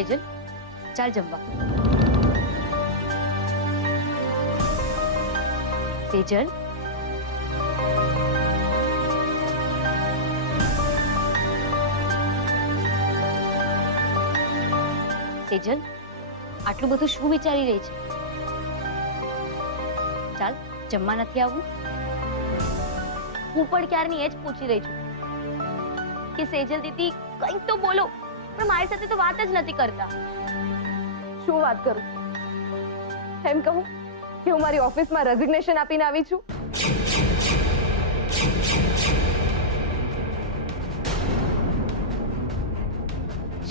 સેજલ, ચાલ જમવા. સેજલ, સેજલ, આટલું બધું શું વિચારી રહી છે? ચાલ, જમવા નથી આવવું? હું પણ ક્યારની એ જ પૂછી રહી છું કે સેજલ દીદી કંઈક તો બોલો, પણ મારી સાથે તો વાત જ નથી કરતા. શું વાત કરું? એમ કહું કે હું મારી ઓફિસમાં રેઝિગ્નેશન આપીને આવી છું.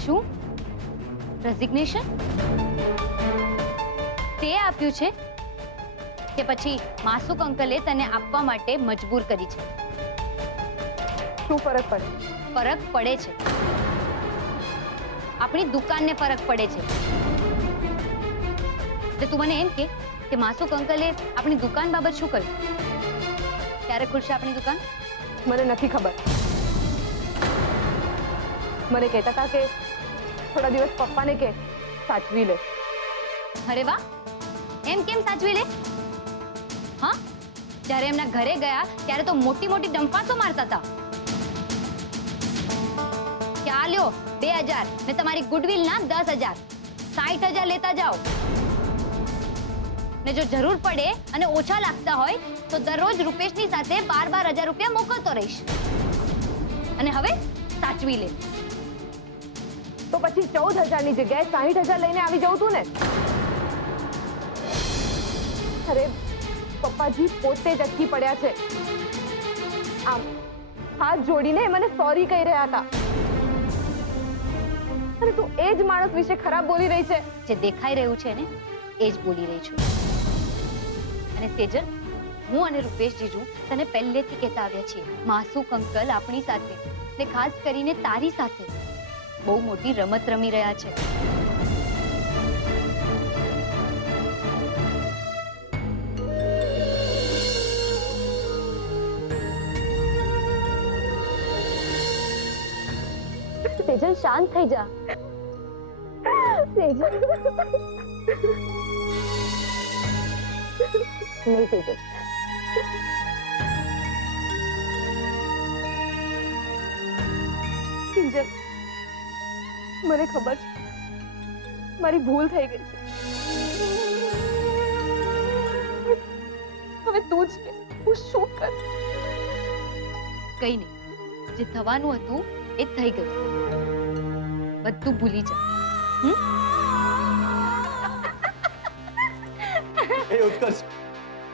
શું? રેઝિગ્નેશન? તે આપ્યું છે કે પછી માસુક અંકલે તને આપવા માટે મજબૂર કરી છે? શું ફરક પડે? ફરક પડે છે. આપણી દુકાનને ફરક પડે છે. એટલે તું મને એમ કે માસુક અંકલે આપણી દુકાન બાબત શું કર્યું? ક્યારે ખુલશે આપણી દુકાન? મને નથી ખબર. મને કહેતા હતા કે થોડા દિવસ પપ્પાને કે સાચવી લે. અરે વાહ, એમ કેમ સાચવી લે? હા, જ્યારે એમના ઘરે ગયા ત્યારે તો મોટી મોટી ડંફાસો મારતા હતા કે આ લ્યો 2000 ને તમારી ગુડવિલ ના 10,000, 60,000 લેતા જાઓ, ને જો જરૂર પડે અને ઓછા લાગતા હોય તો દરરોજ રૂપેશની સાથે 12,000 રૂપિયા મોકલતો રહીશ. અને હવે સાચવી લે. તો પછી 14,000 ની જગ્યાએ 60,000 લઈને આવી જવું તું ને. અરે પપ્પાજી પોતે જ અટકી પડ્યા છે. આમ હાથ જોડીને મને સોરી કહી રહ્યા હતા. અને તું એ જ માણસ વિશે ખરાબ બોલી રહી છે. જે દેખાઈ રહ્યું છે ને એ જ બોલી રહી છું. અને સેજલ, હું અને રૂપેશ જીજુ તને પહેલેથી કહેતા આવ્યા છીએ, માસુક અંકલ આપણી સાથે ને ખાસ કરીને તારી સાથે બહુ મોટી રમત રમી રહ્યા છે. સેજલ, શાંત થઈ જા. સેજલ, નહીં સેજલ. કિંજલ, મને ખબર છે મારી ભૂલ થઈ ગઈ છે. હવે તું જ કે હું શું કરું? કઈ નહીં, જે થવાનું હતું એ થઈ ગયું. બધું ભૂલી જા. એ ઉત્કર્ષ,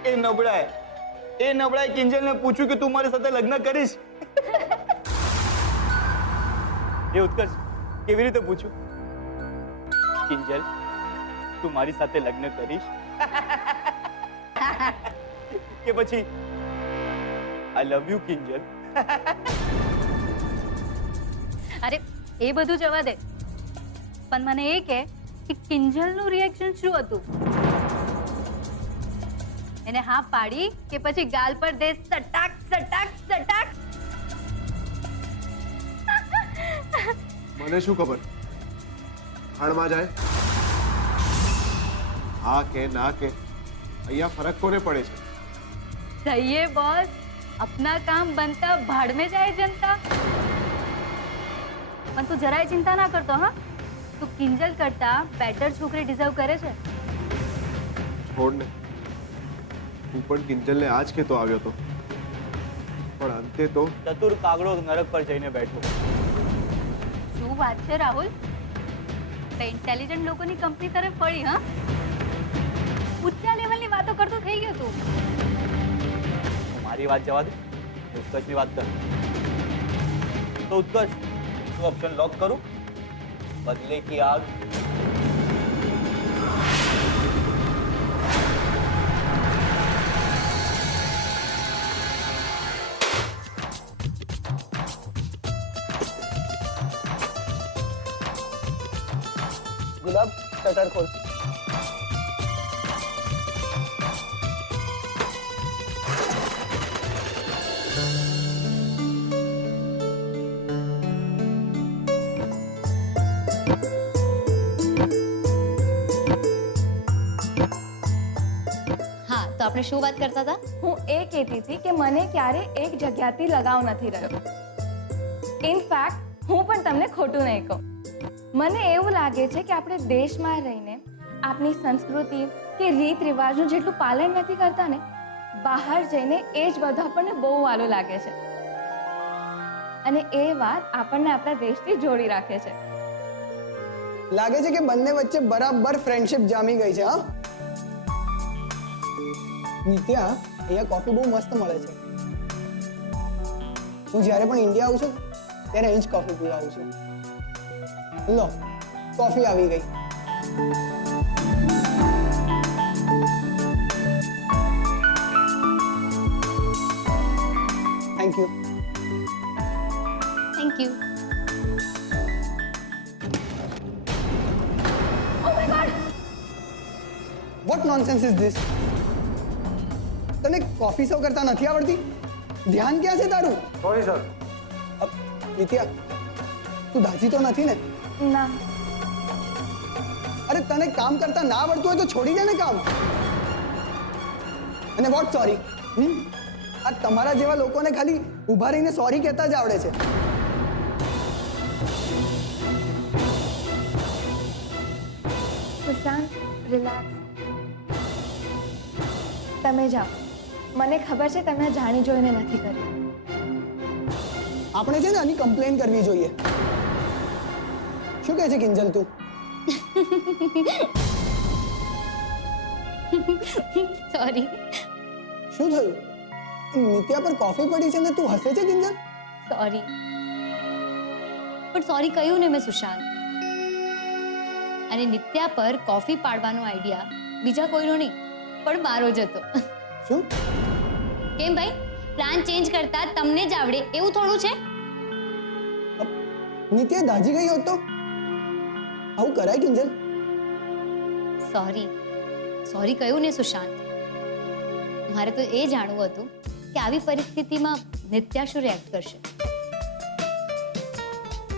એ નબળાએ કિંજલને પૂછ્યું કે તું મારી સાથે લગ્ન કરીશ? એ ઉત્કર્ષ, કેવી રીતે પૂછ્યું? કિંજલ, તું મારી સાથે લગ્ન કરીશ? કે પછી આઈ લવ યુ કિંજલ? અરે એ બધું જવા દે, પણ મને એ કે કિંજલનું રિએક્શન શું હતું? એને હા પાડી કે પછી ગાલ પર દે સટાક સટાક સટાક? મને શું ખબર? ખાણમાં જાય હા કે ના કે, અહીંયા ફરક કોને પડે છે? સહીએ બોસ, अपना काम बनता भाड़ में जाए जनता. પણ તું જરાય ચિંતા ના કરતો. હા, તું કિંજલ કરતા બેટર છોકરી ડિઝર્વ કરે છે. છોડ ને, હું પણ કિંજલને આજ કહેતો આવ્યો હતો, પણ અંતે તો ચતુર કાગડો નરક પર જઈને બેઠો. શું વાત છે રાહુલ? ઇન્ટેલિજન્ટ લોકોની કંપની તરફ પડી. હા, ઊંચા લેવલની વાતો કરતો થઈ ગયો તું. મારી વાત જવા દે, ઉત્કર્ષની વાત કર. તો ઉત્કર્ષ, શું ઓપ્શન લॉक करूं? बदले की आग. गुलाब, शटर खोल. આપણે શું વાત કરતા હતા? હું એ કહેતી હતી કે મને ક્યારે એક જગ્યાથી લગાવ નથી રહ્યો. ઇનફેક્ટ હું પણ તમને ખોટું નહીં કહું. મને એવું લાગે છે કે આપણે દેશમાં રહીને આપણી સંસ્કૃતિ કે રીત રિવાજનું જેટલું પાલન નથી કરતા ને, બહાર જઈને એ જ બધું આપણને બહુ વાલું લાગે છે. અને એ વાત આપણને આપણા દેશથી જોડી રાખે છે. લાગે છે કે બંને વચ્ચે બરાબર ફ્રેન્ડશિપ જામી ગઈ છે. હા નિત્યા, અહીંયા કોફી બહુ મસ્ત મળે છે. હું જ્યારે પણ ઇન્ડિયા આવું છું ત્યારે અહીં જ કોફી પીવા આવું છું. લો, કોફી આવી ગઈ. Thank you. Thank you. What nonsense is this? તને કોફી સર્વ કરતા નથી આવડતી? ધ્યાન ક્યાં છે તારું? Sorry sir. નિત્યા, તું દાજી તો નથી ને? ના, અરે તને કામ કરતા ના આવડતું હોય તો છોડી દે ને કામ. અને વોટ સોરી? આ તમારા જેવા લોકોને ખાલી ઊભા રહીને સોરી કહેતા જ આવડે છે. સુશાંત, રિલેક્સ. તમે જાઓ. મને ખબર છે તમે જાણી જોઈને નથી કર્યું. આપણે છે ને આની કમ્પ્લેન કરવી જોઈએ. શું કહે છે કિંજલ તું? સોરી. શું થયું? નિત્યા પર કોફી પડી છે ને તું હસે છે કિંજલ? સોરી. પણ સોરી કહ્યું ને મેં સુશાંત. અને નિત્યા પર કોફી પાડવાનો આઈડિયા બીજા કોઈનો નહીં પણ મારો જ હતો. શું? કેમ ભાઈ, પ્લાન ચેન્જ કરતા તમને જ આવડે એવું થોડું છે? નિત્યા દાજી ગઈ હોત તો આવું કરાય કિંજલ? સોરી. સોરી કહ્યું ને સુશાંત. મારે તો એ જાણવું હતું કે આવી પરિસ્થિતિમાં નિત્યા શું રિએક્ટ કરશે.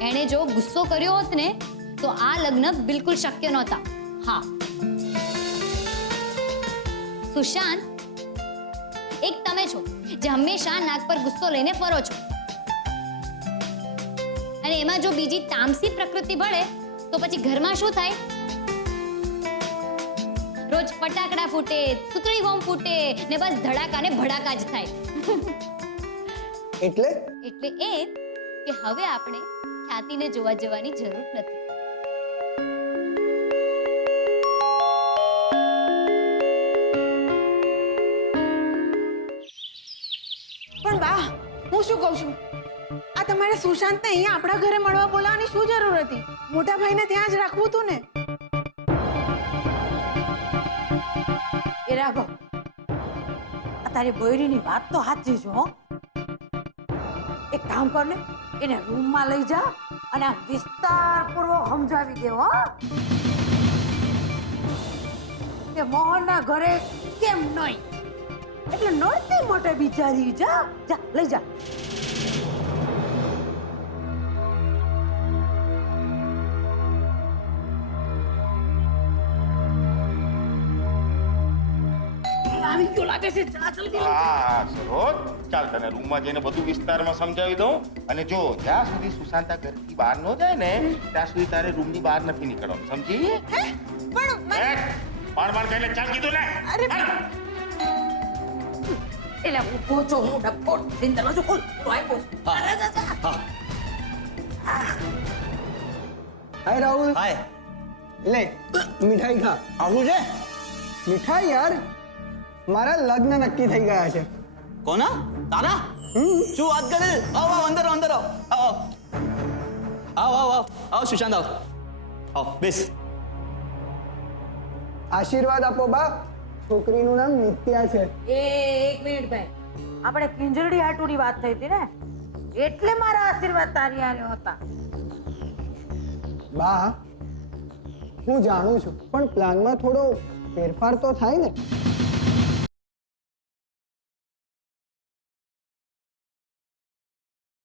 એણે જો ગુસ્સો કર્યો હોત ને તો આ લગ્ન બિલકુલ શક્ય નહોતા. હા સુશાંત, એક તમે છો જે હંમેશા નાક પર ગુસ્સો લઈને ફરો છો. અને એમાં જો બીજી તામસી પ્રકૃતિ ભળે તો પછી ઘરમાં શું થાય? રોજ ફટાકડા ફૂટે, સુતળી બોમ્બ ફૂટે ને બસ ધડાકા ને ભડાકા જ થાય. એટલે એટલે એ કે હવે આપણે ખ્યાતિને જોવા જવાની જરૂર નથી. પણ બા, હું શું કહું છું, આ તમારે સુશાંતને અહીંયા આપણા ઘરે મળવા બોલાવવાની શું જરૂર હતી? મોટા ભાઈને ત્યાં જ રાખવું હતું ને. એ રાઘવ, આ તારી બૈરીની વાત તો સાચી છે હો. એક કામ કર ને, એને રૂમમાં લઈ જા અને આ વિસ્તારપૂર્વક સમજાવી દે હો કે મોહનના ઘરે કેમ નહીં. એટલે નડતી મોટે બિચારી. જા જા, લઈ જા. આવી ગયો લાગે છે. જા જલ્દી. હા સરોજ, ચાલ તને રૂમમાં જઈને બધું વિસ્તારમાં સમજાવી દઉં. અને જો જ્યાં સુધી સુશાંતા ઘરથી બહાર ન જાય ને ત્યાં સુધી તારે રૂમની બહાર નથી નીકળવાનું, સમજી? પણ પાણ કહીને ચાલ કીધું ને. અરે એટલે હું પહોંચો, હું ડફોટ થઈને દરવાજો ખોલ. તો આવ્યો. અરે જા જા. હાય રાહુલ. હાય. લે મીઠાઈ ખા. આવું છે? મીઠાઈ યાર, મારા લગ્ન નક્કી થઈ ગયા છે. કોના? તારા? શું વાત કરે? આવો આવો, અંદર આવો, અંદર આવો. આવો આવો આવો આવો સુશાંત, આવો આવો, બેસ. આશીર્વાદ આપો બા. છોકરીનું નામ નિત્યા છે. એક મિનિટ ભાઈ, આપણે કિંજરડી હાટુની વાત થઈ હતી ને, એટલે મારા આશીર્વાદ તારી હારે હતા. બા, હું જાણું છું પણ પ્લાનમાં થોડો ફેરફાર તો થાય ને.